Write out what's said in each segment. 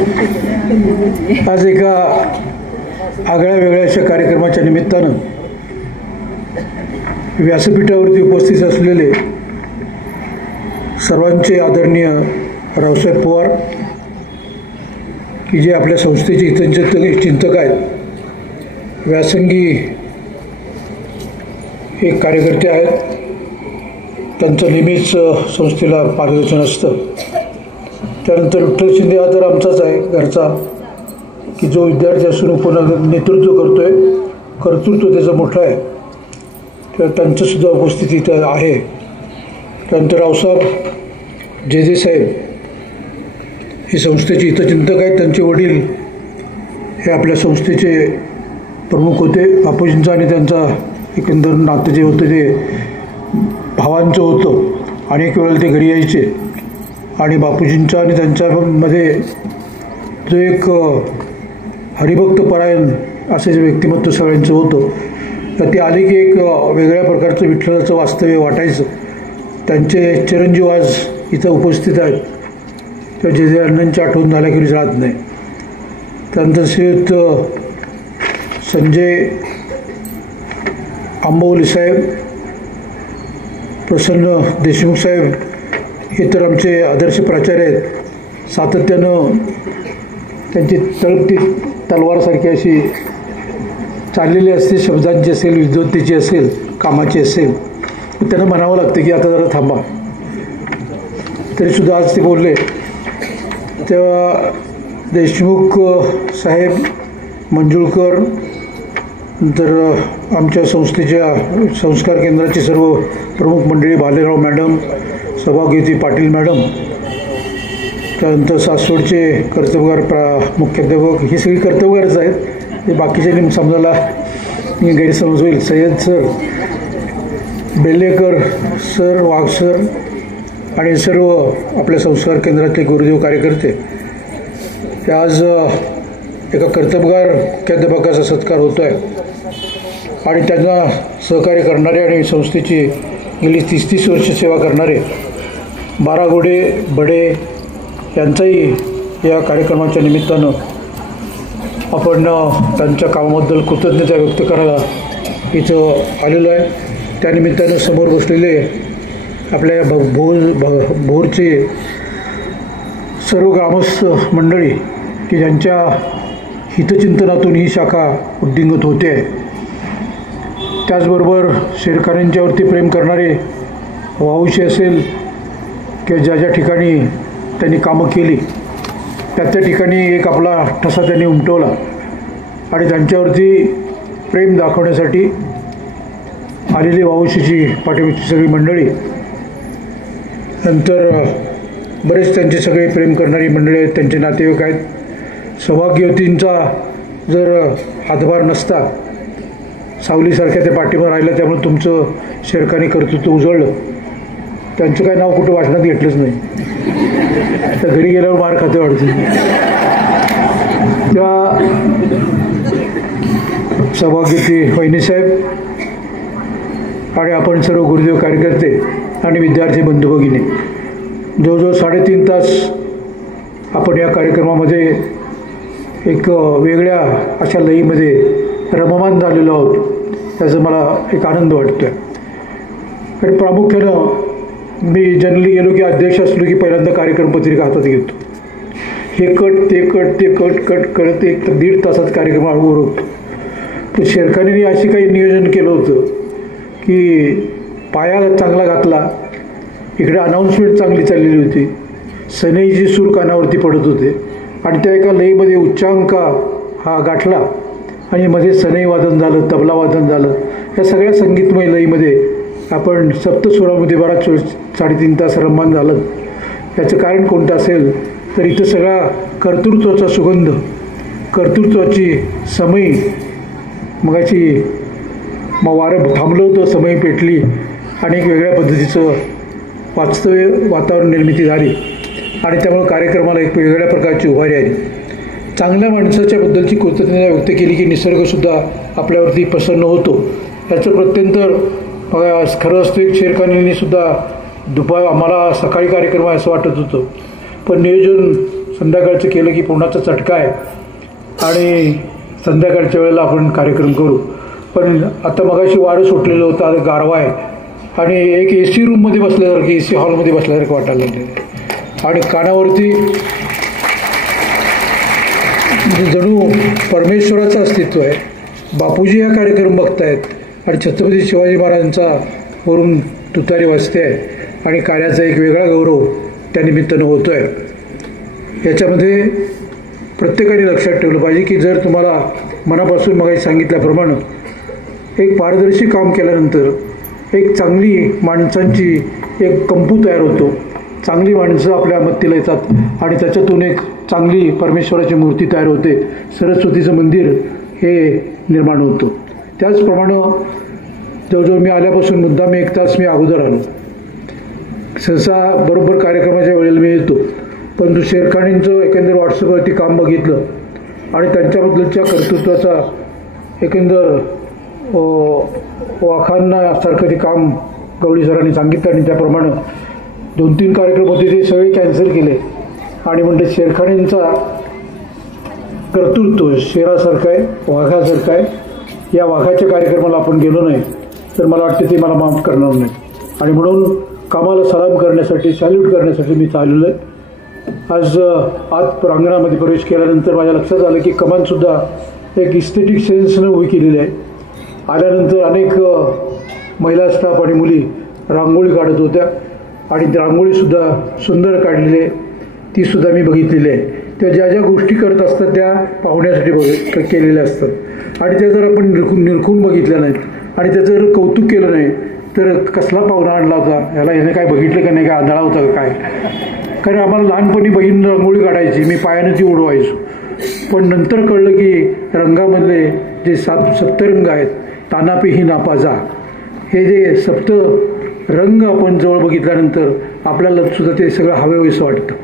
आज एका आगळ्या वेगळ्याशा कार्यक्रमाच्या निमित्तानं व्यासपीठावरती उपस्थित असलेले सर्वांचे आदरणीय रावसाहेब पवार, की जे आपल्या संस्थेचे चिंतक आहेत, व्यासंगी एक कार्यकर्ते आहेत, त्यांचं नेहमीच संस्थेला मार्गदर्शन असतं. त्यानंतर विठ्ठल शिंदे हा तर आमचाच आहे घरचा, की जो विद्यार्थी असून पुन्हा नेतृत्व करतो आहे, कर्तृत्व त्याचं मोठं आहे, तर त्यांचंसुद्धा उपस्थिती इथं आहे. त्यानंतर रावसाहेब जे साहेब हे संस्थेचे हितचिंतक आहेत. त्यांचे वडील हे आपल्या संस्थेचे प्रमुख होते. बापूजींचा आणि त्यांचा एकंदर नातं जे होतं ते भावांचं होतं. अनेक वेळेला ते घरी यायचे आणि बापूजींचा आणि त्यांच्यामध्ये जो एक हरिभक्त परायण असे जे व्यक्तिमत्व सगळ्यांचं होतं, तर ते आले की एक वेगळ्या प्रकारचं विठ्ठलाचं वास्तव्य वाटायचं. त्यांचे चिरंजीव आज इथं उपस्थित आहेत, तर जे अण्णांची आठवण झाल्या की राहत नाही. त्यानंतर श्रीयुत संजय आंबवली साहेब, प्रसन्न देशमुख साहेब हे तर आमचे आदर्श प्राचार्य आहेत. सातत्यानं त्यांची तळपती तलवारसारखी अशी चाललेली असते, शब्दांची असेल, विद्वत्तेची असेल, कामाची असेल, त्यांना म्हणावं लागतं की आता जरा थांबा. तरीसुद्धा आज ते बोलले. तेव्हा देशमुख साहेब, मंजुळकर, नंतर आमच्या संस्थेच्या संस्कार केंद्राची सर्व प्रमुख मंडळी, भालेराव मॅडम, सभागृती पाटील मॅडम, त्यानंतर सासवडचे कर्तव्यगार मुख्याध्यापक, ही सगळी कर्तव्यगारच आहेत. ते बाकीचे समजायला गैरसमज होईल. सय्यद सर, बेल्लेकर सर, वाघ सर आणि सर्व आपल्या संस्कार केंद्रातले गुरुदेव कार्यकर्ते, ते आज एका कर्तव्यगार मुख्याध्यापकाचा सत्कार होतो आहे. आणि त्यांना सहकार्य करणारे आणि संस्थेची गेली 30-30 वर्ष सेवा करणारे बारागोडे बडे यांचाही या कार्यक्रमाच्या निमित्तानं आपण त्यांच्या कामाबद्दल कृतज्ञता व्यक्त करायला इथं आलेलो आहे. त्यानिमित्तानं समोर बसलेले आपल्या भोरचे सर्व ग्रामस्थ मंडळी, की ज्यांच्या हितचिंतनातून ही शाखा उद्दिंगत होते आहे. त्याचबरोबर शेरखान्यांच्यावरती प्रेम करणारे वाऊशी असेल, किंवा ज्या ज्या ठिकाणी त्यांनी कामं केली त्या ठिकाणी एक आपला ठसा त्यांनी उमटवला आणि त्यांच्यावरती प्रेम दाखवण्यासाठी आलेली वाऊशीची पाठीमागची सगळी मंडळी, नंतर बरेच त्यांचे सगळे प्रेम करणारी मंडळी आहेत, त्यांचे नातेवाईक आहेत. सौभाग्यवतींचा जर हातभार नसता, सावलीसारख्या त्या पाठीवर राहिलं, त्यामुळे तुमचं शेरखानी कर्तृत्व उजळलं. त्यांचं काय नाव कुठं वाचनात घेतलंच नाही, तर घरी गेल्यावर मार खाते वाढते. तेव्हा सौभाग्यवती वहिनीसाहेब आणि आपण सर्व गुरुदेव कार्यकर्ते आणि विद्यार्थी बंधू भगिनी, जवळजवळ 3.5 तास आपण या कार्यक्रमामध्ये एक वेगळ्या अशा लयीमध्ये रममान झालेलो आहोत. त्याचा मला एक आनंद वाटतो आहे. आणि प्रामुख्यानं मी जनरली गेलो की अध्यक्ष असलो की पहिल्यांदा कार्यक्रम पत्रिका हातात घेतो. हे कट ते कट ते कट करत 1-1.5 तासात कार्यक्रम उरवतो. तर शेरखानीने अशी काही नियोजन केलं होतं की पाया चांगला घातला, इकडे अनाऊन्समेंट चांगली चाललेली होती, सनईची सूर कानावरती पडत होते आणि त्या एका लयीमध्ये उच्चांका हा गाठला आणि मध्ये सनई वादन झालं, तबला वादन झालं. या सगळ्या संगीतमय लयीमध्ये आपण सप्तस्वरामध्ये बराच 3.5 तास रममान झालं. याचं कारण कोणतं असेल तर इथं सगळा कर्तृत्वाचा सुगंध, कर्तृत्वाची समई, मगाची वारं थांबलं होतं, समई पेटली आणि एक वेगळ्या पद्धतीचं वातावरण निर्मिती झाली आणि त्यामुळे कार्यक्रमाला एक वेगळ्या प्रकारची उभारी आली. चांगल्या माणसाच्याबद्दलची कृतज्ञता व्यक्त केली की निसर्गसुद्धा आपल्यावरती प्रसन्न होतो. याचं प्रत्यंतर खरं असतं. एक शेरखानींनी सुद्धा आम्हाला सकाळी कार्यक्रम आहे असं वाटत होतं, पण नियोजन संध्याकाळचं केलं की पुरणाचा चटका आहे आणि संध्याकाळच्या वेळेला आपण कार्यक्रम करू. पण आता मगाशी वारं सुटलेलं होतं, आता गारवा आहे आणि एक AC रूममध्ये बसल्यासारखं, AC हॉलमध्ये बसल्यासारखं वाटायला लागलं आणि कानावरती जणू परमेश्वराचं अस्तित्व आहे. बापूजी हा कार्यक्रम बघतायत आणि छत्रपती शिवाजी महाराजांचा वरून तुतारी वाजते आहे आणि कार्याचा एक वेगळा गौरव त्यानिमित्तानं होतो आहे. याच्यामध्ये प्रत्येकाने लक्षात ठेवलं पाहिजे की जर तुम्हाला मनापासून मगाशी सांगितल्याप्रमाणे एक पारदर्शी काम केल्यानंतर एक चांगली माणसांची एक कंपू तयार होतो, चांगली माणसं आपल्या मत्तीला येतात आणि त्याच्यातून एक चांगली परमेश्वराची मूर्ती तयार होते, सरस्वतीचं मंदिर हे निर्माण होतं. त्याचप्रमाणे जवळजवळ मी आल्यापासून मुद्दाम 1 तास मी अगोदर आलो. सहसा बरोबर कार्यक्रमाच्या वेळेला मी येतो, पण शेरखानींचं एकंदर व्हॉट्सअपवरती काम बघितलं आणि त्यांच्याबद्दलच्या कर्तृत्वाचा एकंदर वाखाणण्यासारखं ते काम गवळी सरांनी सांगितलं आणि त्याप्रमाणे 2-3 कार्यक्रम होते ते सगळे कॅन्सल केले आणि म्हणजे शेरखानींचा कर्तृत्व शेरासारखं आहे, वाघासारखं आहे. या वाघाच्या कार्यक्रमाला आपण गेलो नाही तर मला वाटतं ते मला माफ करणार नाही आणि म्हणून कामाला सलाम करण्यासाठी, सॅल्यूट करण्यासाठी मी चाललेलो आहे. आज आत प्रांगणामध्ये प्रवेश केल्यानंतर माझ्या लक्षात आलं की कमानसुद्धा एक इस्थेटिक सेन्सनं उभी केलेली आहे. आल्यानंतर अनेक महिला स्टाफ आणि मुली रांगोळी काढत होत्या आणि रांगोळीसुद्धा सुंदर काढलेली आहे, तीसुद्धा मी बघितलेली आहे. त्या ज्या ज्या गोष्टी करत असतात त्या पाहुण्यासाठी केलेल्या असतात आणि त्या जर आपण निरखून बघितल्या नाहीत आणि त्याचं जर कौतुक केलं नाही तर कसला पाहुणा आणला होता, याने काय बघितलं का नाही, काय आंधळा होता का काय. कारण आम्हाला लहानपणी बहीण रांगोळी काढायची, मी पायानं ती उडवायचो, पण नंतर कळलं की रंगामधले जे सप्तरंग आहेत, तानापेही नापाजा, हे जे सप्त रंग आपण जवळ बघितल्यानंतर आपल्याला सुद्धा ते सगळं हवेवंसं वाटतं.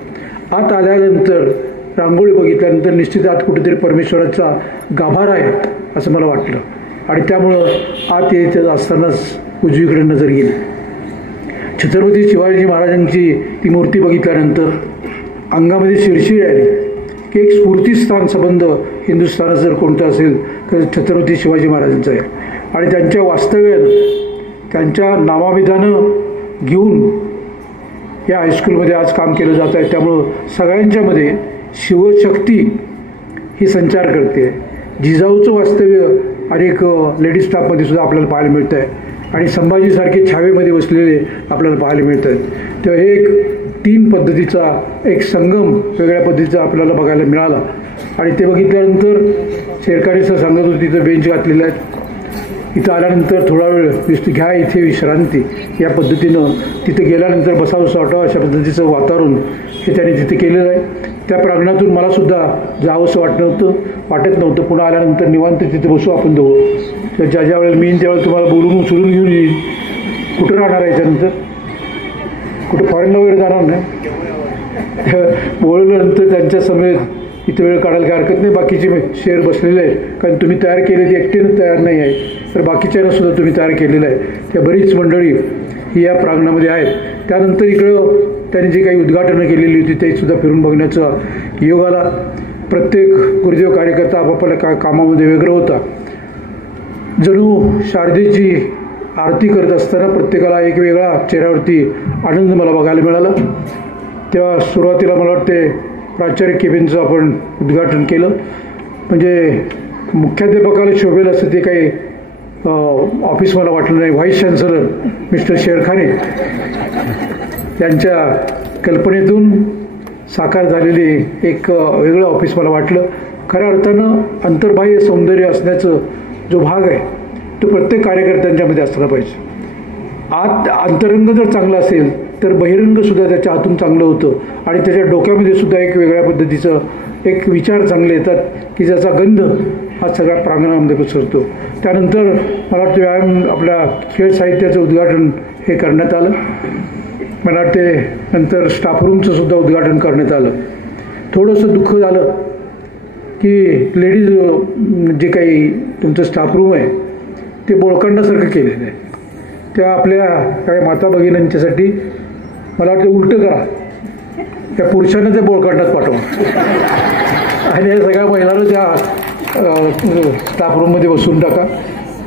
आत आल्यानंतर रांगोळी बघितल्यानंतर निश्चित आत कुठेतरी परमेश्वराचा गाभारा आहे असं मला वाटलं आणि त्यामुळं आत येत असतानाच उजवीकडे नजर गेली. छत्रपती शिवाजी महाराजांची ती मूर्ती बघितल्यानंतर अंगामध्ये शिरशिर आली की एक स्फूर्तिस्थान संबंध हिंदुस्थानात जर कोणतं असेल तर छत्रपती शिवाजी महाराजांचं आहे आणि त्यांच्या वास्तव्यानं, त्यांच्या नावाविधानं घेऊन या हायस्कूलमध्ये आज काम केलं जात आहे. त्यामुळं सगळ्यांच्यामध्ये शिवशक्ती ही संचार करते. जिजाऊचं वास्तव्य अनेक लेडीज स्टाफमध्ये सुद्धा आपल्याला पाहायला मिळतं आहे आणि संभाजीसारखे छावेमध्ये बसलेले आपल्याला पाहायला मिळत आहेत. तेव्हा हे एक 3 पद्धतीचा एक संगम वेगळ्या पद्धतीचा आपल्याला बघायला मिळाला आणि ते बघितल्यानंतर शेरखानीचं सांगत होतं तिथं बेंच घातलेले आहेत, इथं आल्यानंतर थोडा वेळ घ्या इथे विश्रांती, या पद्धतीनं तिथे गेल्यानंतर बसावंसं वाटावं अशा पद्धतीचं वातावरण हे त्याने तिथे केलेलं आहे. त्या प्रांगणातून मलासुद्धा जावंसं वाटत नव्हतं. पुन्हा आल्यानंतर निवांत तिथे बसू आपण दोघं. तर ज्या वेळेला मी त्यावेळेला तुम्हाला बोलून उचलून घेऊन येईल. कुठं राहणार आहे याच्यानंतर, कुठं फॉरेनला वगैरे जाणार नाही. बोलल्यानंतर त्यांच्या समेत इथे वेळ काढायला काही हरकत नाही. बाकीचे शेअर बसलेले आहेत कारण तुम्ही तयार केले ते एकटेनं तयार नाही आहे, तर बाकीच्यांना सुद्धा तुम्ही तयार केलेलं आहे. त्या बरीच मंडळी ही या प्रांगणामध्ये आहेत. त्यानंतर इकडं त्यांनी जी काही उद्घाटनं केलेली होती ते सुद्धा फिरून बघण्याचा योग आला. प्रत्येक गुरुदेव कार्यकर्ता आपापल्या कामामध्ये वेगळं होता. जणू शारदेची आरती करत असताना प्रत्येकाला एक वेगळा चेहऱ्यावरती आनंद मला बघायला मिळाला. तेव्हा सुरुवातीला मला वाटते प्राचार्य केबिनचं आपण उद्घाटन केलं. म्हणजे मुख्याध्यापकाला शोभेल असं ते काही ऑफिस मला वाटलं नाही. व्हाईस चान्सलर मिस्टर शेरखाने यांच्या कल्पनेतून साकार झालेली एक वेगळं ऑफिस मला वाटलं. खऱ्या अर्थानं अंतर्बाह्य सौंदर्य असण्याचं जो भाग आहे तो प्रत्येक कार्यकर्त्यांच्यामध्ये असला पाहिजे. आत अंतरंग जर चांगला असेल तर बहिरंगसुद्धा त्याच्या हातून चांगलं होतं आणि त्याच्या डोक्यामध्ये सुद्धा एक वेगळ्या पद्धतीचं एक विचार चांगले येतात की ज्याचा गंध हा सगळ्या प्रांगणामध्ये पसरतो. त्यानंतर मला वाटतं व्यायाम आपल्या खेळ साहित्याचं उद्घाटन हे करण्यात आलं. मला वाटते नंतर स्टाफ रूमचं सुद्धा उद्घाटन करण्यात आलं. थोडंसं दुःख झालं की लेडीज जे काही तुमचं स्टाफ रूम आहे ते बोळकांडासारखं केलेलं आहे. त्या आपल्या काही माता भगिनींच्यासाठी मला वाटतं उलटं करा, त्या पुरुषांना ते बोळकांडात पाठवा आणि या सगळ्या महिलांना त्या स्टाफ रूममध्ये बसवून टाका.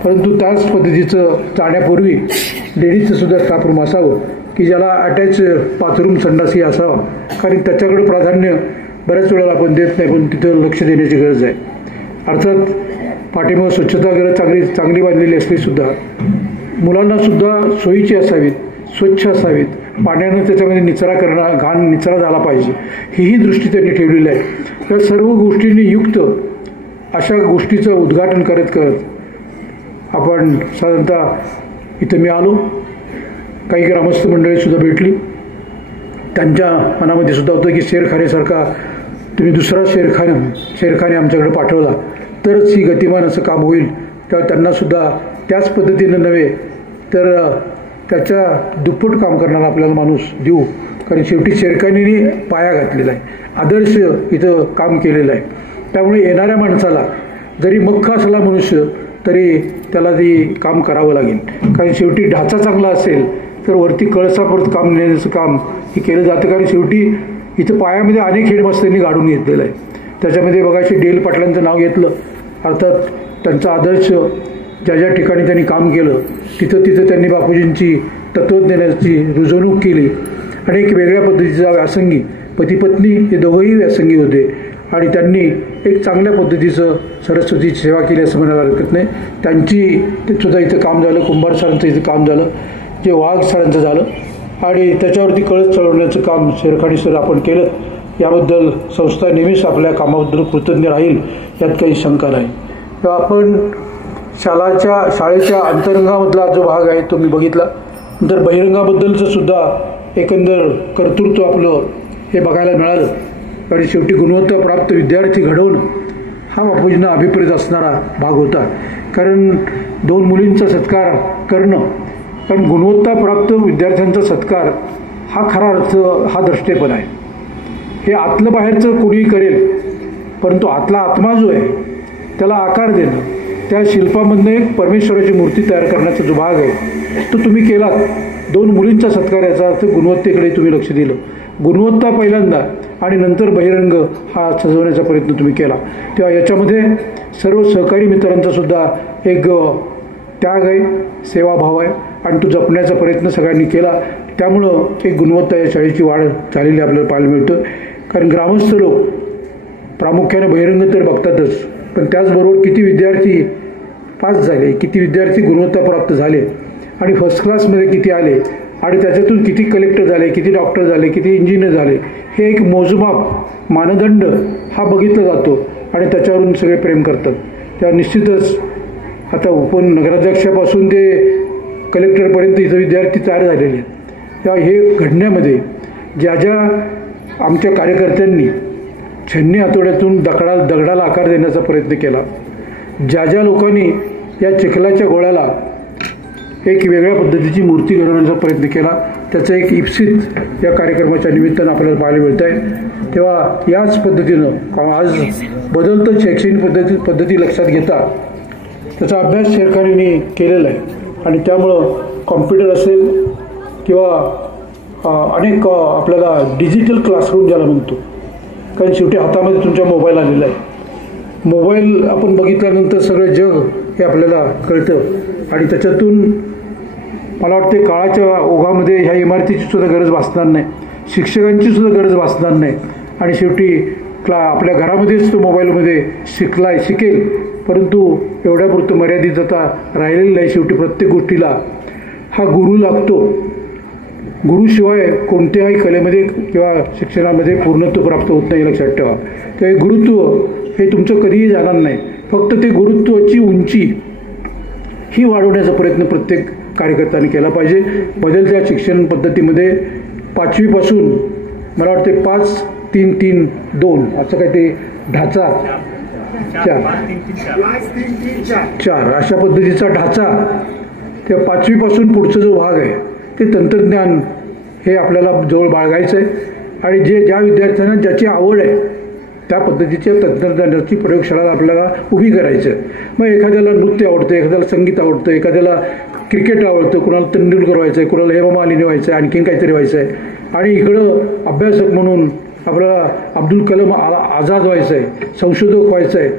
परंतु त्याच पद्धतीचं जाण्यापूर्वी लेडीजचं सुद्धा स्टाफ रूम असावं की ज्याला अटॅच बाथरूम संडासही असावा, कारण त्याच्याकडे प्राधान्य बऱ्याच वेळेला आपण देत नाही, पण तिथं लक्ष देण्याची गरज आहे. अर्थात पाठीमागं स्वच्छतागृह चांगली बांधलेली असलीसुद्धा मुलांनासुद्धा सोयीची असावीत, स्वच्छ असावीत, पाण्यानं त्याच्यामध्ये निचरा घाण निचरा झाला पाहिजे, हीही दृष्टी त्यांनी ठेवलेली आहे. या सर्व गोष्टींनी युक्त अशा गोष्टीचं उद्घाटन करत आपण साधारणतः इथं मी आलो. काही ग्रामस्थ मंडळीसुद्धा भेटली. त्यांच्या मनामध्ये सुद्धा होतं की शेरखानेसारखा तुम्ही दुसरा शेरखाने आमच्याकडे पाठवला तरच ही गतिमान असं काम होईल. तेव्हा त्यांनासुद्धा त्याच पद्धतीनं नव्हे तर त्याच्या दुप्पट काम करणारा आपल्याला माणूस देऊ, कारण शेवटी शेरखानीने पाया घातलेला आहे, आदर्श इथं काम केलेलं आहे. त्यामुळे येणाऱ्या माणसाला जरी मख्खा असला मनुष्य तरी त्याला ते काम करावं लागेल, कारण शेवटी ढाचा चांगला असेल तर वरती कळसापर्यंत काम नेण्याचं काम हे केलं जातं. कारण शेवटी इथं पायामध्ये अनेक हेडमास्टरांनी गाडून घेतलेलं आहे. त्याच्यामध्ये बघायचे डेल पाटलांचं नाव घेतलं. अर्थात त्यांचा आदर्श ज्या ज्या ठिकाणी त्यांनी काम केलं तिथं त्यांनी बापूजींची तत्त्वज्ञानाची रुजवणूक केली. आणि एक वेगळ्या पद्धतीचा व्यासंगी पती पत्नी हे दोघंही व्यासंगी होते आणि त्यांनी एक चांगल्या पद्धतीचं सरस्वतीची सेवा केली असं म्हणायला हरकत नाही. त्यांची सुद्धा इथं काम झालं, कुंभार सरांचं इथं काम झालं, जे वाघ सरांचं झालं आणि त्याच्यावरती कळस चढवण्याचं काम शेरखानी सर आपण केलं. याबद्दल संस्था नेहमीच आपल्या कामाबद्दल कृतज्ञ राहील, यात काही शंका नाही. तेव्हा आपण शाळेच्या अंतरंगामधला जो भाग आहे तो मी बघितला. नंतर बहिरंगाबद्दलचं सुद्धा एकंदर कर्तृत्व आपलं हे बघायला मिळालं. कारण शेवटी गुणवत्ताप्राप्त विद्यार्थी घडवणं हा बापूजींना अभिप्रेत असणारा भाग होता. कारण 2 मुलींचा सत्कार करणं, कारण गुणवत्ताप्राप्त विद्यार्थ्यांचा सत्कार हा खरा अर्थ हा दृष्टेपण आहे. हे आतलं बाहेरचं कोणीही करेल, परंतु आतला आत्मा जो आहे त्याला आकार देणं, त्या शिल्पामधनं एक परमेश्वराची मूर्ती तयार करण्याचा जो भाग आहे तो तुम्ही केलात. 2 मुलींचा सत्कार याचा अर्थ गुणवत्तेकडे तुम्ही लक्ष दिलं. गुणवत्ता पहिल्यांदा आणि नंतर बहिरंग हा सजवण्याचा प्रयत्न तुम्ही केला. तेव्हा याच्यामध्ये सर्व सहकारी मित्रांचा सुद्धा एक त्याग आहे, सेवाभाव आहे आणि तो जपण्याचा प्रयत्न सगळ्यांनी केला. त्यामुळं एक गुणवत्ता या शाळेची वाढ झालेली आपल्याला पाहायला मिळतं. कारण ग्रामस्थ लोक प्रामुख्याने बहिरंग तर बघतातच, पण त्याचबरोबर किती विद्यार्थी पास झाले, किती विद्यार्थी गुणवत्ताप्राप्त झाले आणि फर्स्ट क्लासमध्ये किती आले आणि त्याच्यातून किती कलेक्टर झाले, किती डॉक्टर झाले, किती इंजिनियर झाले, हे एक मोजमाप मानदंड हा बघितला जातो आणि त्याच्यावरून सगळे प्रेम करतात. तेव्हा निश्चितच आता उपनगराध्यक्षापासून ते कलेक्टरपर्यंत इथं विद्यार्थी तयार झालेले आहेत. तेव्हा हे घडण्यामध्ये ज्या आमच्या कार्यकर्त्यांनी छन्नी हातोड्यातून दगडाला आकार देण्याचा प्रयत्न केला, ज्या लोकांनी या चिखलाच्या गोळ्याला एक वेगळ्या पद्धतीची मूर्ती घडवण्याचा प्रयत्न केला, त्याचं एक इप्सित या कार्यक्रमाच्या निमित्तानं आपल्याला पाहायला मिळत आहे. तेव्हा याच पद्धतीनं आज बदलतं शैक्षणिक पद्धती लक्षात घेता त्याचा अभ्यास शेरखानीने केलेला आहे आणि त्यामुळं कॉम्प्युटर असेल किंवा अनेक आपल्याला डिजिटल क्लासरूम ज्याला म्हणतो, कारण शेवटी हातामध्ये तुमच्या मोबाईल आलेला आहे. मोबाईल आपण बघितल्यानंतर सगळं जग हे आपल्याला कळतं आणि त्याच्यातून मला वाटते काळाच्या ओघामध्ये ह्या इमारतीची सुद्धा गरज भासणार नाही, शिक्षकांची सुद्धा गरज भासणार नाही आणि शेवटी आपल्या घरामध्येच तो मोबाईलमध्ये शिकेल. परंतु एवढ्यापुरतं मर्यादित आता राहिलेलं नाही. शेवटी प्रत्येक गोष्टीला हा गुरु लागतो. गुरुशिवाय कोणत्याही कलेमध्ये किंवा शिक्षणामध्ये पूर्णत्व प्राप्त होत नाही, लक्षात ठेवा. ते गुरुत्व हे तुमचं कधीही जाणार नाही. फक्त ते गुरुत्वाची उंची ही वाढवण्याचा प्रयत्न प्रत्येक कार्यकर्त्याने केला पाहिजे. बदलत्या शिक्षण पद्धतीमध्ये 5वीपासून मला वाटते 5-3-3-2 असं काय ते ढाचा 4 अशा पद्धतीचा ढाचा, त्या 5वीपासून पुढचा जो भाग आहे ते तंत्रज्ञान हे आपल्याला जवळ बाळगायचं आहे आणि ज्या विद्यार्थ्यांना ज्याची आवड आहे त्या पद्धतीच्या तंत्रज्ञानाची प्रयोगशाळा आपल्याला उभी करायचं आहे. मग एखाद्याला नृत्य आवडतं, एखाद्याला संगीत आवडतं, एखाद्याला क्रिकेट आवडतं, कुणाला तेंडुलकर व्हायचं आहे, कुणाला हेमा मालिनी व्हायचं आहे, आणखीन काहीतरी व्हायचं आहे. आणि इकडं अभ्यासक म्हणून आपल्याला अब्दुल कलाम आझाद व्हायचं आहे, संशोधक व्हायचं आहे,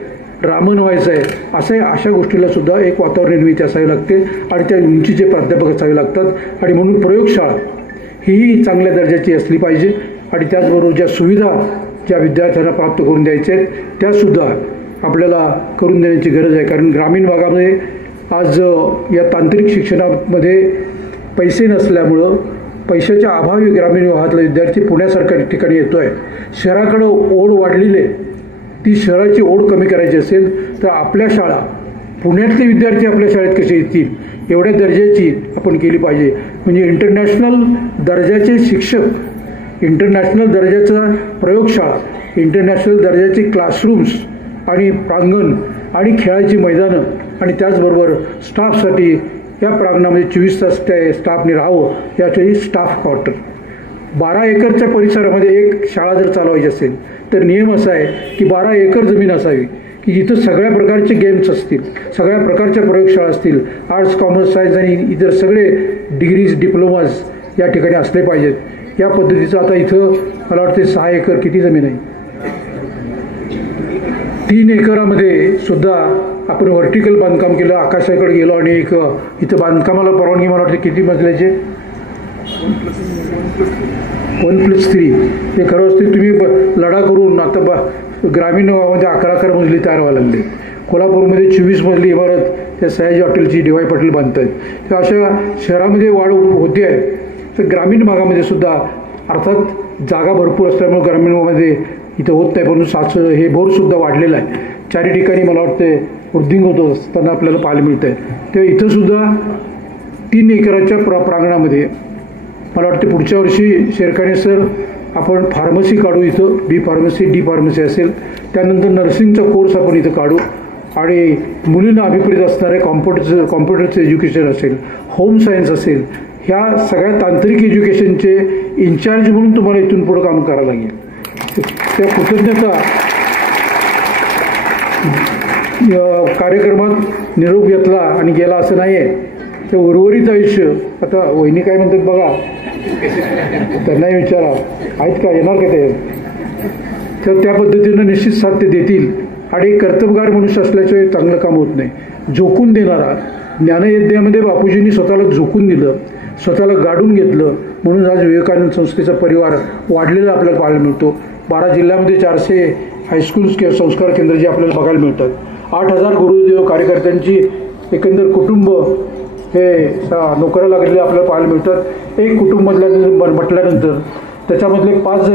रामन व्हायचं आहे, अशा गोष्टीला सुद्धा एक वातावरण निर्मिती असावी लागते आणि त्या उंचीचे प्राध्यापक असावे लागतात. आणि म्हणून प्रयोगशाळा ही चांगल्या दर्जाची असली पाहिजे आणि त्याचबरोबर ज्या सुविधा ज्या विद्यार्थ्यांना प्राप्त करून द्यायच्या आहेत त्यासुद्धा आपल्याला करून देण्याची गरज आहे. कारण ग्रामीण भागामध्ये आज या तांत्रिक शिक्षणामध्ये पैसे नसल्यामुळं पैशाच्या अभावी ग्रामीण भागातला विद्यार्थी पुण्यासारख्या ठिकाणी येतो आहे. शहराकडं ओढ वाढलेली आहे. ती शहराची ओढ कमी करायची असेल तर आपल्या शाळा, पुण्यातले विद्यार्थी आपल्या शाळेत कसे येतील एवढ्या दर्जाची आपण केली पाहिजे. म्हणजे इंटरनॅशनल दर्जाचे शिक्षक, इंटरनॅशनल दर्जाचा प्रयोगशाळा, इंटरनॅशनल दर्जाचे क्लासरूम्स आणि प्रांगण आणि खेळाची मैदानं आणि त्याचबरोबर स्टाफसाठी या प्रांगणामध्ये 24 तास त्या स्टाफने राहावं यासाठी स्टाफ क्वार्टर. 12 एकरच्या परिसरामध्ये एक शाळा जर चालवायची असेल तर नियम असा आहे की 12 एकर जमीन असावी की जिथं सगळ्या प्रकारचे गेम्स असतील, सगळ्या प्रकारच्या प्रयोगशाळा असतील, आर्ट्स, कॉमर्स, सायन्स आणि इतर सगळे डिग्रीज, डिप्लोमाज या ठिकाणी असले पाहिजेत. या पद्धतीचं आता इथं मला वाटते 6 एकर किती जमीन आहे, 3 एकरामध्ये सुद्धा आपण व्हर्टिकल बांधकाम केलं, आकाशाकडे गेलो आणि एक इथं बांधकामाला परवानगी मला वाटते किती मजल्याचे 1+3. हे खरं असते तुम्ही लढा करून आता ग्रामीण भागामध्ये 11 मजली तयार व्हायला लागले. कोल्हापूरमध्ये 24 मजली इमारत त्या सयाजी हॉटेलची डी वाय पाटील बांधत आहेत. तर अशा शहरामध्ये वाढ होते आहे. तर ग्रामीण भागामध्ये सुद्धा अर्थात जागा भरपूर असल्यामुळे ग्रामीण भागामध्ये इथं होत नाही, परंतु हे भोरसुद्धा वाढलेलं आहे. 4 ठिकाणी मला वाटते वृद्धिंग होत असताना आपल्याला पाहायला मिळत आहे. तेव्हा इथंसुद्धा 3 एकराच्या प्रांगणामध्ये मला वाटते पुढच्या वर्षी शेरकाणे सर आपण फार्मसी काढू, इथं बी फार्मसी, डी फार्मसी असेल, त्यानंतर नर्सिंगचा कोर्स आपण इथं काढू आणि मुलींना अभिप्रेत असणारे कॉम्प्युटरचं एज्युकेशन असेल, होम सायन्स असेल, ह्या सगळ्या तांत्रिक एज्युकेशनचे इन्चार्ज म्हणून तुम्हाला इथून पुढं काम करावं लागेल. त्या कृतज्ञता कार्यक्रमात निरोप घेतला आणि गेला असं नाही आहे. ते उर्वरित आयुष्य आता वहिनी काय म्हणतात बघा, त्यांनाही विचारा आहेत का, येणार का ते, तर त्या पद्धतीनं निश्चित साथ ते देतील. आणि कर्तबगार मनुष्य असल्याशिवाय चांगलं काम होत नाही. झोकून देणारा, ज्ञानयज्ञामध्ये बापूजींनी स्वतःला झोकून दिलं, स्वतःला गाडून घेतलं, म्हणून आज विवेकानंद संस्थेचा परिवार वाढलेला आपल्याला पाहायला मिळतो. 12 जिल्ह्यामध्ये 400 हायस्कूल्स किंवा संस्कार केंद्र जे आपल्याला बघायला मिळतात. 8000 गुरुदेव कार्यकर्त्यांची एकंदर कुटुंब हे नोकऱ्या लागलेले आपल्याला पाहायला मिळतात. एक कुटुंब म्हटल्यानंतर त्याच्यामधले 5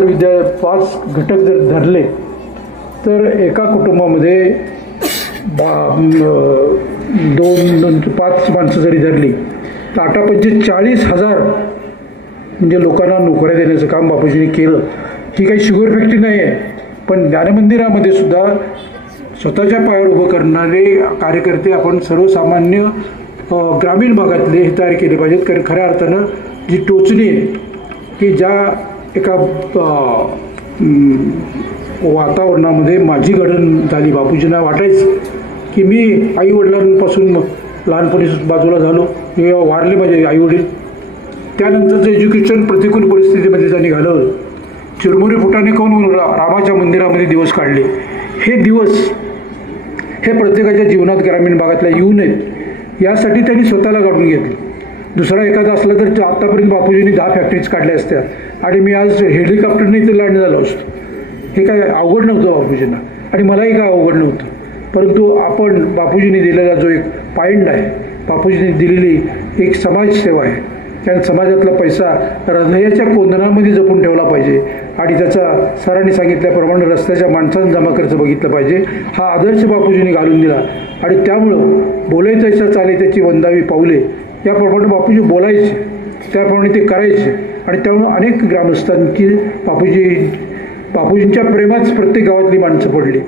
घटक जर धरले तर एका कुटुंबामध्ये 5 माणसं जरी धरली तर 40,000 म्हणजे लोकांना नोकऱ्या देण्याचं काम बापूजींनी केलं. ही काही शुगर फॅक्टरी नाही आहे, पण ज्ञानमंदिरामध्ये सुद्धा स्वतःच्या पायावर उभं करणारे कार्यकर्ते आपण सर्वसामान्य ग्रामीण भागातले हे तयार केले पाहिजेत. कारण खऱ्या अर्थानं जी टोचणी की ज्या एका वातावरणामध्ये माझी घडण झाली, बापूजींना वाटायचं की मी आईवडिलांपासून लहानपणी बाजूला झालो, मी वारले माझे आईवडील, त्यानंतरचं एज्युकेशन प्रतिकूल परिस्थितीमध्ये त्यांनी घालवलं, चिरमुरे फुटाने खाऊन रामाच्या मंदिरामध्ये दिवस काढले. हे दिवस हे प्रत्येकाच्या जीवनात ग्रामीण भागातल्या येऊ नयेत यासाठी त्यांनी स्वतःला काढून घेतलं. दुसरा एखादा असला तर आत्तापर्यंत बापूजींनी 10 फॅक्टरीज काढल्या असत्या आणि मी आज हेलिकॉप्टरने इथे लँड झालो असतो. हे काय अवघड नव्हतं बापूजींना आणि मलाही काय अवघड नव्हतं. परंतु आपण बापूजींनी दिलेला जो एक पॉईंट आहे, बापूजींनी दिलेली एक समाजसेवा आहे, त्या समाजातला पैसा हृदयाच्या कोंदणामध्ये जपून ठेवला पाहिजे आणि त्याचा सरांनी सांगितल्याप्रमाणे रस्त्याच्या माणसांना जमा खर्च बघितला पाहिजे. हा आदर्श बापूजींनी घालून दिला आणि त्यामुळं बोलायचं चाले त्याची वंदावी पावले याप्रमाणे बापूजी बोलायचे, त्याप्रमाणे ते करायचे आणि त्यामुळे अनेक ग्रामस्थांची बापूजींच्या प्रेमात प्रत्येक गावातली माणसं पडली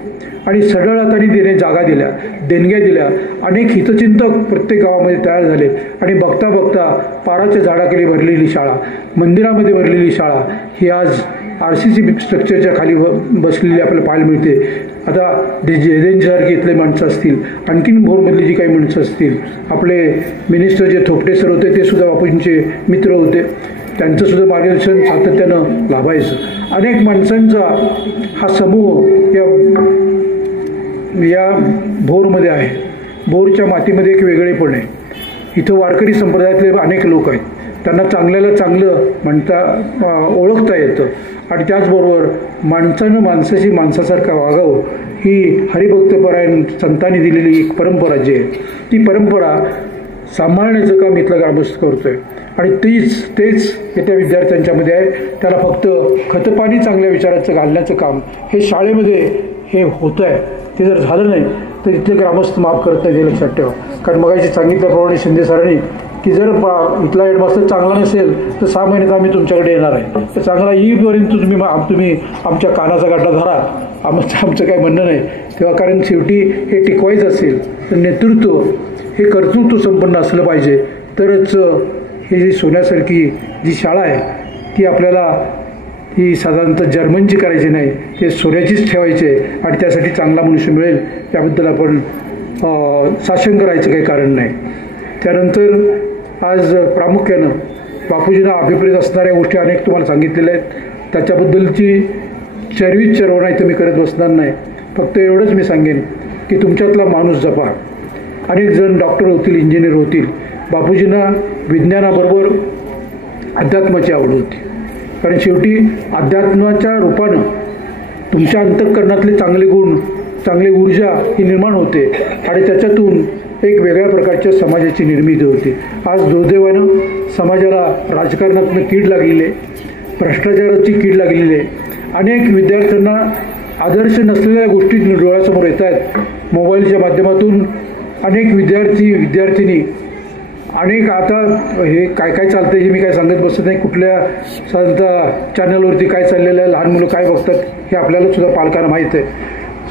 आणि सढळ हाताने जागा दिल्या, देणग्या दिल्या. अनेक हितचिंतक प्रत्येक गावामध्ये तयार झाले आणि बघता बघता पाराच्या झाडाखाली भरलेली शाळा, मंदिरामध्ये भरलेली शाळा ही आज RCC स्ट्रक्चरच्या खाली बसलेली आपल्याला पाहायला मिळते. आता जेजेंसारखे इथले माणसं असतील, आणखीन भोरमधली जी काही माणसं असतील, आपले मिनिस्टर जे थोपटे सर होते ते सुद्धा बापूजींचे मित्र होते. त्यांचंसुद्धा मार्गदर्शन सातत्यानं लाभायचं. अनेक माणसांचा हा समूह या भोरमध्ये आहे. भोरच्या मातीमध्ये एक वेगळेपण आहे. इथं वारकरी संप्रदायातले अनेक लोक आहेत. त्यांना चांगल्याला चांगलं ओळखता येतं आणि त्याचबरोबर माणसानं माणसाशी माणसासारखं वागावं ही हरिभक्तपरायण संतांनी दिलेली एक परंपरा जी आहे ती परंपरा सांभाळण्याचं काम इथला ग्रामस्थ करतोय आणि तेच त्या विद्यार्थ्यांच्यामध्ये आहे. त्याला फक्त खतपाणी चांगल्या विचाराचं घालण्याचं काम हे शाळेमध्ये हे होतं आहे. ते जर झालं नाही तर इथले ग्रामस्थ माफ करत नाही, हे लक्षात ठेवा. कारण मगाशी सांगितल्याप्रमाणे शिंदे सरांनी की जर इथला हेडमास्टर चांगला नसेल तर 6 महिन्यात आम्ही तुमच्याकडे येणार आहे. तर चांगला येईपर्यंत तुम्ही आमच्या कानाचा गाठा धरा, आमचं काही म्हणणं नाही तेव्हा. कारण शेवटी हे टिकवायचं असेल तर नेतृत्व हे कर्तृत्व संपन्न असलं पाहिजे. तरच ही जी सोन्यासारखी जी शाळा आहे ती आपल्याला ही साधारणतः जर्मनची करायची नाही, ते सोन्याचीच ठेवायची आहे आणि त्यासाठी चांगला मनुष्य मिळेल त्याबद्दल आपण साशंक करायचं काही कारण नाही. त्यानंतर आज प्रामुख्यानं बापूजींना अभिप्रेत असणाऱ्या गोष्टी अनेक तुम्हाला सांगितलेल्या आहेत. त्याच्याबद्दलची चरवा इथं मी करत बसणार नाही. फक्त एवढंच मी सांगेन की तुमच्यातला माणूस जपा. अनेक जण डॉक्टर होतील, इंजिनियर होतील. बापूजींना विज्ञानाबरोबर अध्यात्माची आवड होती. कारण शेवटी अध्यात्माच्या रूपानं तुमच्या अंतःकरणातले चांगले गुण, चांगली ऊर्जा ही निर्माण होते आणि त्याच्यातून एक वेगळ्या प्रकारच्या समाजाची निर्मिती होते. आज दुर्दैवानं समाजाला राजकारणातनं कीड लागलेली आहे, भ्रष्टाचाराची कीड लागलेली आहे. अनेक विद्यार्थ्यांना आदर्श नसलेल्या गोष्टी डोळ्यासमोर येत आहेत. मोबाईलच्या माध्यमातून अनेक विद्यार्थिनी अनेक आता हे काय चालतं हे मी काय सांगत बसत नाही. कुठल्या साधारणतः चॅनलवरती काय चाललेलं आहे, लहान मुलं काय बघतात हे आपल्याला सुद्धा पालकांना माहीत आहे.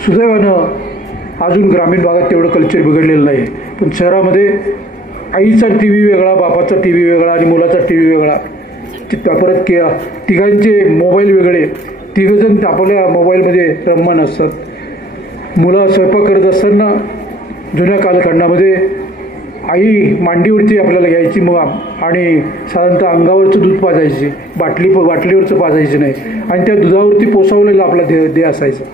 सुदैवानं अजून ग्रामीण भागात तेवढं कल्चर बिघडलेलं नाही. पण शहरामध्ये आईचा टी व्ही वेगळा, बापाचा टी व्ही वेगळा आणि मुलाचा टी व्ही वेगळा. परत तिघांचे मोबाईल वेगळे. तिघंजण आपल्या मोबाईलमध्ये रममान असतात. मुलं स्वयंपाक करत असताना जुन्या कालखंडामध्ये आई मांडीवरती आपल्याला घ्यायची मग आणि साधारणतः अंगावरचं दूध पाजायची, बाटलीवरचं पाजायचं नाही आणि त्या दुधावरती पोसावलेला आपला देह असायचा.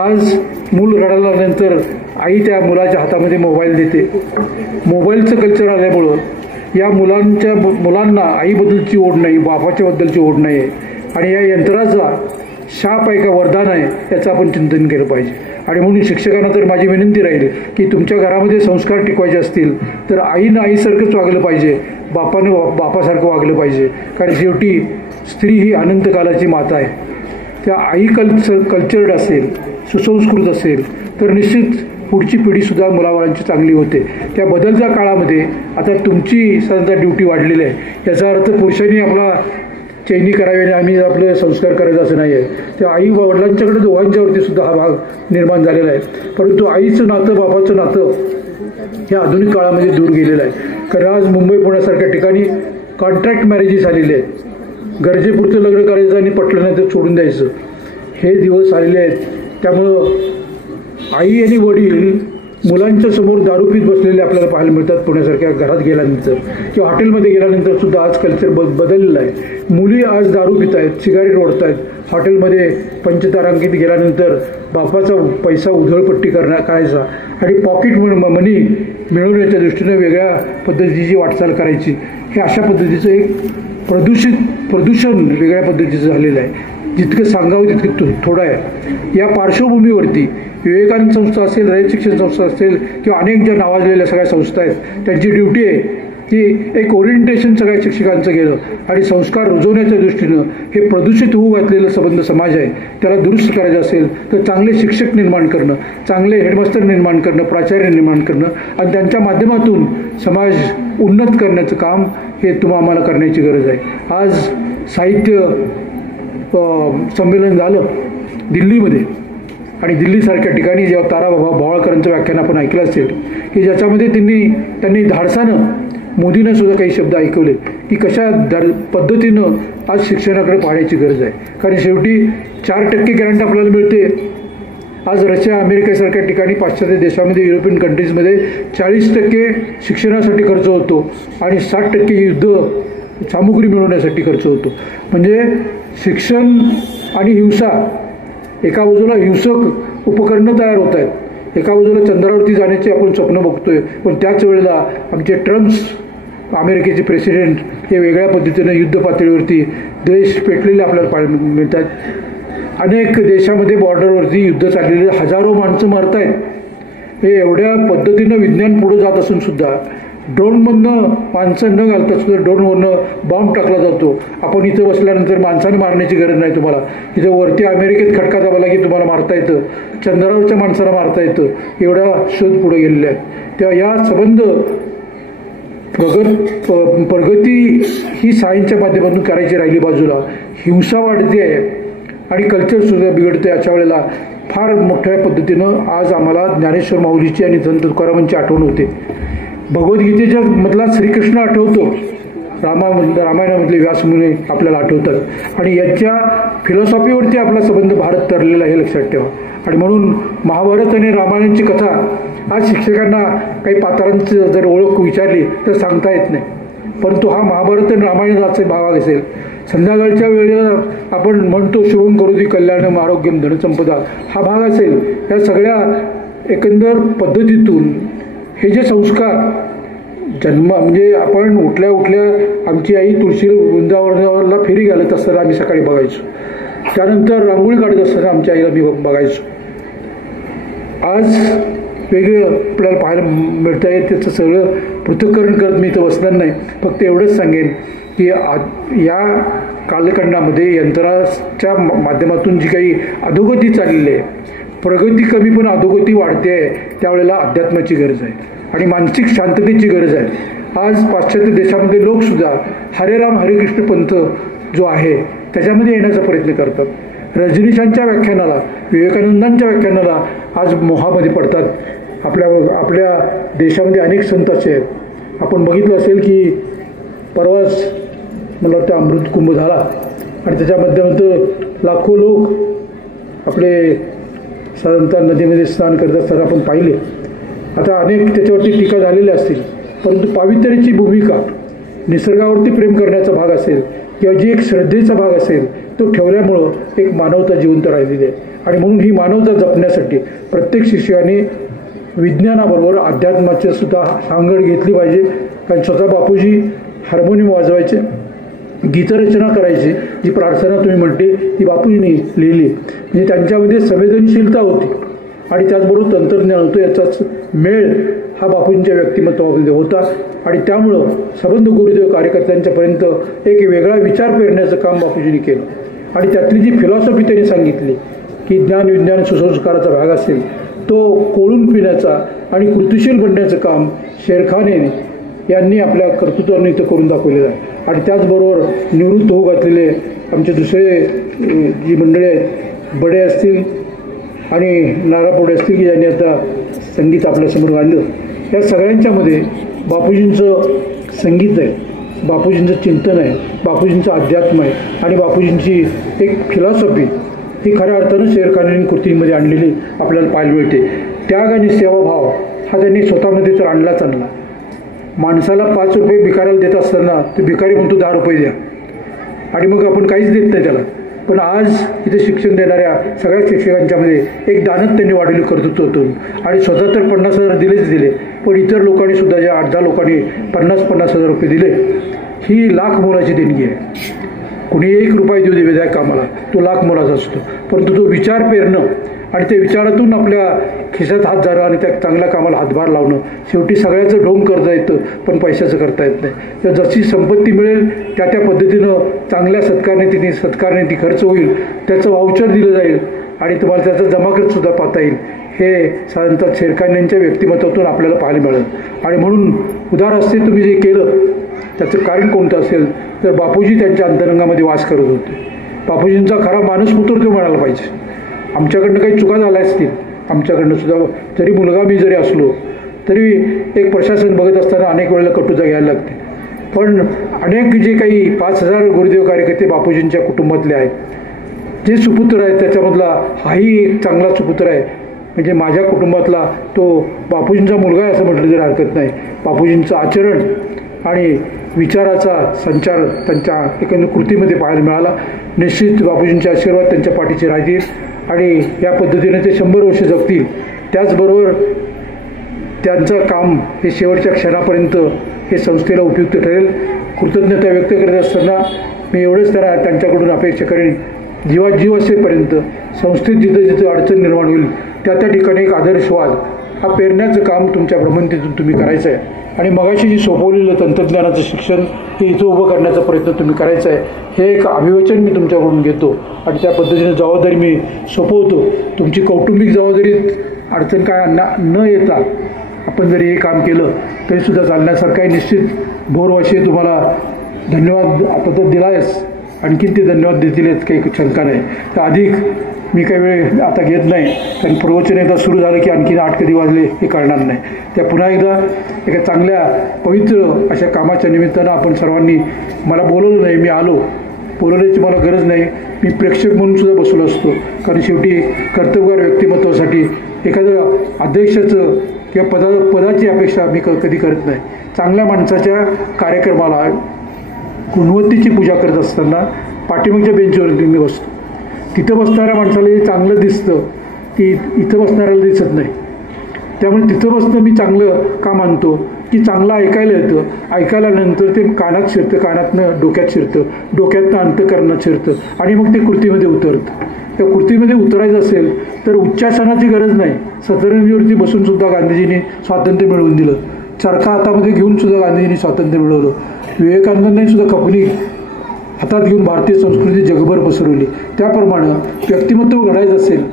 आज मूल रडाल्यानंतर आई त्या मुलाच्या हातामध्ये मोबाईल देते. मोबाईलचं कल्चर आल्यामुळं या मुलांना आईबद्दलची ओढ नाही, बापाच्याबद्दलची ओढ नाही आहे आणि या यंत्राचा शाप आहे का वरदान आहे याचं आपण चिंतन केलं पाहिजे. आणि म्हणून शिक्षकांना तर माझी विनंती राहील की तुमच्या घरामध्ये संस्कार टिकवायचे असतील तर आईनं आईसारखंच वागलं पाहिजे, बापानं बापासारखं वागलं पाहिजे. कारण शेवटी स्त्री ही अनंत कालाची माता आहे. त्या आई कल्चर्ड असेल, सुसंस्कृत असेल तर निश्चित पुढची पिढीसुद्धा मुलाबाळांची चांगली होते. त्या बदलत्या काळामध्ये आता तुमची साधारणतः ड्युटी वाढलेली आहे. याचा अर्थ पुरुषांनी आपला चैनी करावी आणि आम्ही आपलं संस्कार करायचं असं नाही आहे. त्या आई वडिलांच्याकडे दोघांच्यावरती सुद्धा हा भाग निर्माण झालेला आहे. परंतु आईचं नातं, बापाचं नातं हे आधुनिक काळामध्ये दूर गेलेलं आहे. कारण आज मुंबई पुण्यासारख्या ठिकाणी कॉन्ट्रॅक्ट मॅरेजेस आलेले आहेत. गरजेपुरतं लग्न करायचं आणि पटलं नाही तर सोडून द्यायचं, हे दिवस आलेले आहेत. त्यामुळं आई आणि वडील मुलांच्या समोर दारू पीत बसलेले आपल्याला पाहायला मिळतात. पुण्यासारख्या घरात गेल्यानंतर किंवा हॉटेलमध्ये गेल्यानंतर सुद्धा आज कल्चर बदललेलं आहे. मुली आज दारू पित आहेत, सिगारेट ओढत आहेत. हॉटेलमध्ये पंचतारांकित गेल्यानंतर बापाचा पैसा उधळपट्टी करायचा आणि पॉकेट मनी मिळवण्याच्या दृष्टीनं वेगळ्या पद्धतीची वाटचाल करायची. हे अशा पद्धतीचं एक प्रदूषण वेगळ्या पद्धतीचं झालेलं आहे. जितकं सांगावं तितकं थोडं आहे. या पार्श्वभूमीवरती विवेकानंद संस्था असेल, रयत शिक्षण संस्था असेल किंवा अनेक ज्या नावाजलेल्या सगळ्या संस्था आहेत त्यांची ड्युटी आहे की एक ओरिएंटेशन सगळ्या शिक्षकांचं गेलं आणि संस्कार रुजवण्याच्या दृष्टीनं हे प्रदूषित होऊ घातलेलं संबंध समाज आहे त्याला दुरुस्त करायचं असेल तर चांगले शिक्षक निर्माण करणं, चांगले हेडमास्टर निर्माण करणं, प्राचार्य निर्माण करणं आणि त्यांच्या माध्यमातून समाज उन्नत करण्याचं काम हे आम्हाला करण्याची गरज आहे. आज साहित्य संमेलन झालं दिल्लीमध्ये आणि दिल्लीसारख्या ठिकाणी जेव्हा ताराबाबा भावाळकरांचं व्याख्यान आपण ऐकलं असेल की ज्याच्यामध्ये त्यांनी धाडसानं मोदींना सुद्धा काही शब्द ऐकवले की कशा पद्धतीनं आज शिक्षणाकडे पाहण्याची गरज आहे. कारण शेवटी 4% ग्रँट आपल्याला मिळते. आज रशिया, अमेरिकेसारख्या ठिकाणी पाश्चात्य देशामध्ये, युरोपियन कंट्रीजमध्ये 40% शिक्षणासाठी खर्च होतो आणि 60% युद्ध सामुग्री मिळवण्यासाठी खर्च होतो. म्हणजे शिक्षण आणि हिंसा, एका बाजूला हिंसक उपकरणं तयार होत आहेत, एका बाजूला चंद्रावरती जाण्याचे आपण स्वप्न बघतोय, पण त्याच वेळेला आमचे ट्रम्प्स अमेरिकेचे प्रेसिडेंट हे वेगळ्या पद्धतीनं युद्ध पातळीवरती देश पेटलेले आपल्याला पाहायला मिळतात. अनेक देशामध्ये बॉर्डरवरती युद्ध चाललेले हजारो माणसं मारत आहेत. हे एवढ्या पद्धतीनं विज्ञान पुढं जात असून सुद्धा ड्रोनमधनं माणसं न घालता सुद्धा ड्रोनवरनं बॉम्ब टाकला जातो. आपण इथं बसल्यानंतर माणसाने मारण्याची गरज नाही तुम्हाला, इथं वरती अमेरिकेत खटका दाबाला की तुम्हाला मारता येतं, चंद्रावरच्या माणसाला मारता येतं, एवढा शोध पुढे गेलेला आहे. तेव्हा या संबंध प्रगती ही सायन्सच्या माध्यमातून करायची राहिली बाजूला, हिंसा वाढते आहे आणि कल्चरसुद्धा बिघडते. अशा वेळेला फार मोठ्या पद्धतीनं आज आम्हाला ज्ञानेश्वर माऊलीची आणि संत तुकारामांची आठवण होते. भगवद्गीतेच्या मधला श्रीकृष्ण आठवतो, रामायणामधले व्यासमुनी आपल्याला आठवतात आणि यांच्या फिलॉसॉफीवरती आपला संबंध भारत तरलेला हे लक्षात ठेवा. आणि म्हणून महाभारत आणि रामायणाची कथा आज शिक्षकांना काही पात्रांची जर ओळख विचारली तर सांगता येत नाही, परंतु हा महाभारत आणि रामायणाचा भाग असेल. संध्याकाळच्या वेळेला आपण म्हणतो शुभम करोति कल्याणम आरोग्यम धनसंपदा, हा भाग असेल. या सगळ्या एकंदर पद्धतीतून हे जे संस्कार म्हणजे आपण उठल्या उठल्या आमची आई तुळशी वृंदावनाला फेरी घालत असताना आम्ही सकाळी बघायचो, त्यानंतर रांगोळी काढत असताना आमच्या आईला मी बघायचो. आज वेगळं आपल्याला पाहायला मिळतं आहे. त्याचं सगळं पृथक्करण करत मी इथं बसणार नाही, फक्त एवढंच सांगेन की या कालखंडामध्ये यंत्राच्या माध्यमातून जी काही अधोगती चाललेली आहे, प्रगती कमी पण अधोगती वाढते आहे, त्यावेळेला अध्यात्माची गरज आहे आणि मानसिक शांततेची गरज आहे. आज पाश्चात्य देशामध्ये लोकसुद्धा हरे राम हरे कृष्ण पंथ जो आहे त्याच्यामध्ये येण्याचा प्रयत्न करतात. रजनीशांच्या व्याख्यानाला, विवेकानंदांच्या व्याख्यानाला आज मोहामध्ये पडतात. आपल्या देशामध्ये अनेक संत असे आहेत. आपण बघितलं असेल की परवाच मला वाटतं अमृत कुंभ झाला आणि त्याच्या माध्यमातून लाखो लोक आपले साधारणतः नदीमध्ये स्नान करत असताना आपण पाहिले. आता अनेक त्याच्यावरती टीका झालेल्या असतील, परंतु पावित्र्याची भूमिका, निसर्गावरती प्रेम करण्याचा भाग असेल किंवा जी एक श्रद्धेचा भाग असेल तो ठेवल्यामुळं एक मानवता जिवंत राहिलेली आहे. आणि म्हणून ही मानवता जपण्यासाठी प्रत्येक शिष्याने विज्ञानाबरोबर अध्यात्माची सुद्धा सांगड घेतली पाहिजे. कारण स्वतः बापूजी हार्मोनियम वाजवायचे, गीतरचना करायची, जी प्रार्थना तुम्ही म्हणते ती बापूजींनी लिहिली. म्हणजे त्यांच्यामध्ये संवेदनशीलता होती आणि त्याचबरोबर तंत्रज्ञान होतं. याचाच मेळ हा बापूंच्या व्यक्तिमत्वामध्ये होता आणि त्यामुळं संबंध गुरुदेव कार्यकर्त्यांच्यापर्यंत एक वेगळा विचार पेरण्याचं काम बापूजींनी केलं. आणि त्यातली जी फिलॉसॉफी त्यांनी सांगितली की ज्ञान विज्ञान सुसंस्काराचा भाग असेल तो कोळून पिण्याचा आणि कृतिशील बनण्याचं काम शेरखाने यांनी आपल्या कर्तृत्वाने इथं करून दाखवलेलं आहे. आणि त्याचबरोबर निवृत्त होऊ घातलेले आमचे दुसरे जी मंडळी आहेत, बडे असतील आणि नारापोडे असतील की ज्यांनी आता संगीत आपल्यासमोर आणलं, या सगळ्यांच्यामध्ये बापूजींचं संगीत आहे, बापूजींचं चिंतन आहे, बापूजींचं अध्यात्म आहे आणि बापूजींची एक फिलॉसॉफी ही खऱ्या अर्थानं शेरखानांनी कृतींमध्ये आणलेली आपल्याला पाहायला मिळते. त्याग आणि सेवाभाव हा त्यांनी स्वतःमध्ये तर आणलाच आणला. माणसाला 5 रुपये भिकाऱ्याला देत असताना ते भिकारी म्हणतो 10 रुपये द्या आणि मग आपण काहीच देत नाही त्याला. पण आज इथे शिक्षण देणाऱ्या सगळ्या शिक्षकांच्यामध्ये एक दानत त्यांनी वाढवली कर्तृत्वातून आणि स्वतः तर 50,000 दिले, पण इतर लोकांनी सुद्धा ज्या 8-10 लोकांनी 50,000 रुपये दिले, ही लाख मोलाची देणगी आहे. कुणी 1 रुपया देऊ दे कामाला, तो लाख मोलाचा असतो. परंतु तो विचार पेरणं आणि त्या विचारातून आपल्या खिशात हात जाणं आणि त्या चांगल्या कामाला हातभार लावणं, शेवटी सगळ्याचं ढोंग करता येतं पण पैशाचं करता येत नाही. तर जशी संपत्ती मिळेल त्या पद्धतीनं चांगल्या सत्कारने ती खर्च होईल, त्याचं वाउचर दिलं जाईल आणि तुम्हाला त्याचा जमाखर्चसुद्धा पाहता येईल. हे साधारणतः शेरखान व्यक्तिमत्वातून आपल्याला पाहायला मिळेल. आणि म्हणून उदार हस्ते तुम्ही जे केलं त्याचं कारण कोणतं असेल तर बापूजी त्यांच्या अंतरंगामध्ये वास करत होते. बापूजींचा खरा मानसपुत्र तो म्हणायला पाहिजे. आमच्याकडनं काही चुका झाल्या असतील, आमच्याकडनं सुद्धा जरी मुलगा मी जरी असलो तरी एक प्रशासन बघत असताना अनेक वेळेला कटुता घ्यायला लागते. पण अनेक जे काही 5,000 गुरुदेव कार्यकर्ते बापूजींच्या कुटुंबातले आहेत, जे सुपुत्र आहेत त्याच्यामधला हाही एक चांगला सुपुत्र आहे. म्हणजे माझ्या कुटुंबातला तो बापूजींचा मुलगा आहे असं म्हटलं तरी हरकत नाही. बापूजींचं आचरण आणि विचाराचा संचार त्यांच्या एकंदर कृतीमध्ये पाहायला मिळाला. निश्चित बापूजींचे आशीर्वाद त्यांच्या पाठीचे राहतील आणि या पद्धतीने ते 100 वर्ष जगतील. त्याचबरोबर त्यांचं काम हे शेवटच्या क्षणापर्यंत हे संस्थेला उपयुक्त ठरेल. कृतज्ञता व्यक्त करत असताना मी एवढंच त्यांच्याकडून अपेक्षा करेन, जीव असेपर्यंत संस्थेत जिथं जिथं अडचण निर्माण होईल त्या ठिकाणी एक आदर्शवाद हा पेरण्याचं काम तुमच्या भ्रमंतीतून तुम्ही करायचं आहे. आणि मगाशी जी सोपवलेलं तंत्रज्ञानाचं शिक्षण हे इथं उभं करण्याचा प्रयत्न तुम्ही करायचा आहे. हे एक अभिवचन मी तुमच्याकडून घेतो आणि त्या पद्धतीने जबाबदारी मी सोपवतो. तुमची कौटुंबिक जबाबदारी अडचण काय न येता आपण जरी हे काम केलं तरीसुद्धा चालण्यासारखं आहे. निश्चित भोरवाशी तुम्हाला धन्यवाद आता तर दिला आहेस, आणखीन ते धन्यवाद देतील काही शंका नाही. तर अधिक मी काही वेळ आता घेत नाही, कारण प्रवचन एकदा सुरू झालं की आणखीन 8 कधी वाजले हे कळणार नाही. त्या पुन्हा एकदा एका चांगल्या पवित्र अशा कामाच्या निमित्तानं आपण सर्वांनी, मला बोलवलं नाही, मी आलो, बोलवण्याची मला गरज नाही, मी प्रेक्षक म्हणून सुद्धा बसलो असतो. कारण शेवटी कर्तव्यगार व्यक्तिमत्वासाठी एखादं अध्यक्षाचं किंवा पदाची अपेक्षा मी कधी करत नाही. चांगल्या माणसाच्या कार्यक्रमाला गुणवत्तेची पूजा करत असताना पाठीमागच्या बेंचवरती मी बसतो. तिथं बसणाऱ्या माणसाला जे चांगलं दिसतं ती इथं बसणाऱ्याला दिसत नाही. त्यामुळे तिथं बसणं मी चांगलं का मानतो की चांगलं ऐकायला येतं, ऐकायल्यानंतर ते कानात शिरतं, कानातनं डोक्यात शिरतं, डोक्यातनं अंतःकरणात शिरतं आणि मग ते कृतीमध्ये उतरतं. त्या कृतीमध्ये उतरायचं असेल तर उच्चासनाची गरज नाही. सतरंजीवरती बसून सुद्धा गांधीजींनी स्वातंत्र्य मिळवून दिलं. चरखा हातामध्ये घेऊन सुद्धा गांधीजींनी स्वातंत्र्य मिळवलं. विवेकानंदांनी सुद्धा कपनी हातात घेऊन भारतीय संस्कृती जगभर पसरवली. त्याप्रमाणे व्यक्तिमत्व घडायचं असेल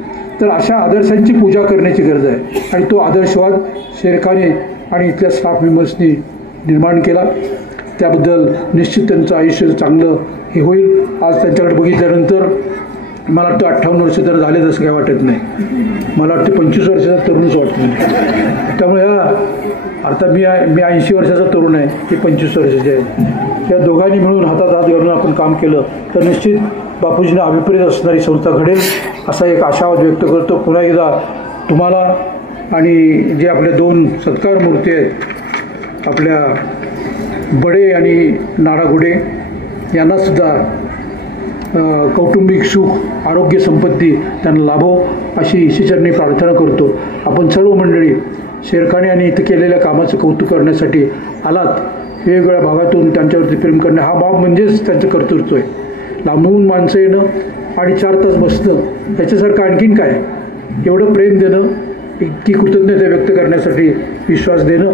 तर अशा आदर्शांची पूजा करण्याची गरज आहे आणि तो आदर्शवाद शेरखाने आणि इथल्या स्टाफ मेंबर्सनी निर्माण केला. त्याबद्दल निश्चित त्यांचं आयुष्य चांगलं हे होईल. आज त्यांच्याकडे बघितल्यानंतर मला वाटतं 58 वर्ष तर झाले तसं काही वाटत नाही. मला वाटतं 25 वर्षाचा तरुणच वाटत नाही. त्यामुळे आता मी 80 वर्षाचा तरुण आहे, ते 25 वर्षाचे आहेत. या दोघांनी मिळून हातात हात घालून आपण काम केलं तर निश्चित बापूजींना अभिप्रेत असणारी संस्था घडेल असा एक आशावाद व्यक्त करतो. पुन्हा एकदा तुम्हाला आणि जे आपल्या 2 सत्कार मूर्ती आहेत, आपल्या बडे आणि नाडागुडे यांनासुद्धा कौटुंबिक सुख, आरोग्य, संपत्ती त्यांना लाभो अशी ईश्वरचरणी प्रार्थना करतो. आपण सर्व मंडळी शेरखाने आणि इथं केलेल्या कामाचं कौतुक करण्यासाठी आलात. वेगवेगळ्या भागातून त्यांच्यावरती प्रेम करणं हा भाव म्हणजेच त्यांचं कर्तृत्व आहे. लांबून माणसं येणं आणि 4 तास बसणं याच्यासारखं आणखीन काय. एवढं प्रेम देणं, इतकी कृतज्ञता व्यक्त करण्यासाठी विश्वास देणं,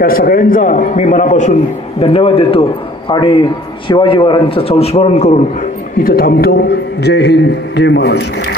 या सगळ्यांचा मी मनापासून धन्यवाद देतो आणि शिवाजी महाराजांचं संस्मरण करून इथं थांबतो. जय हिंद, जय महाराष्ट्र.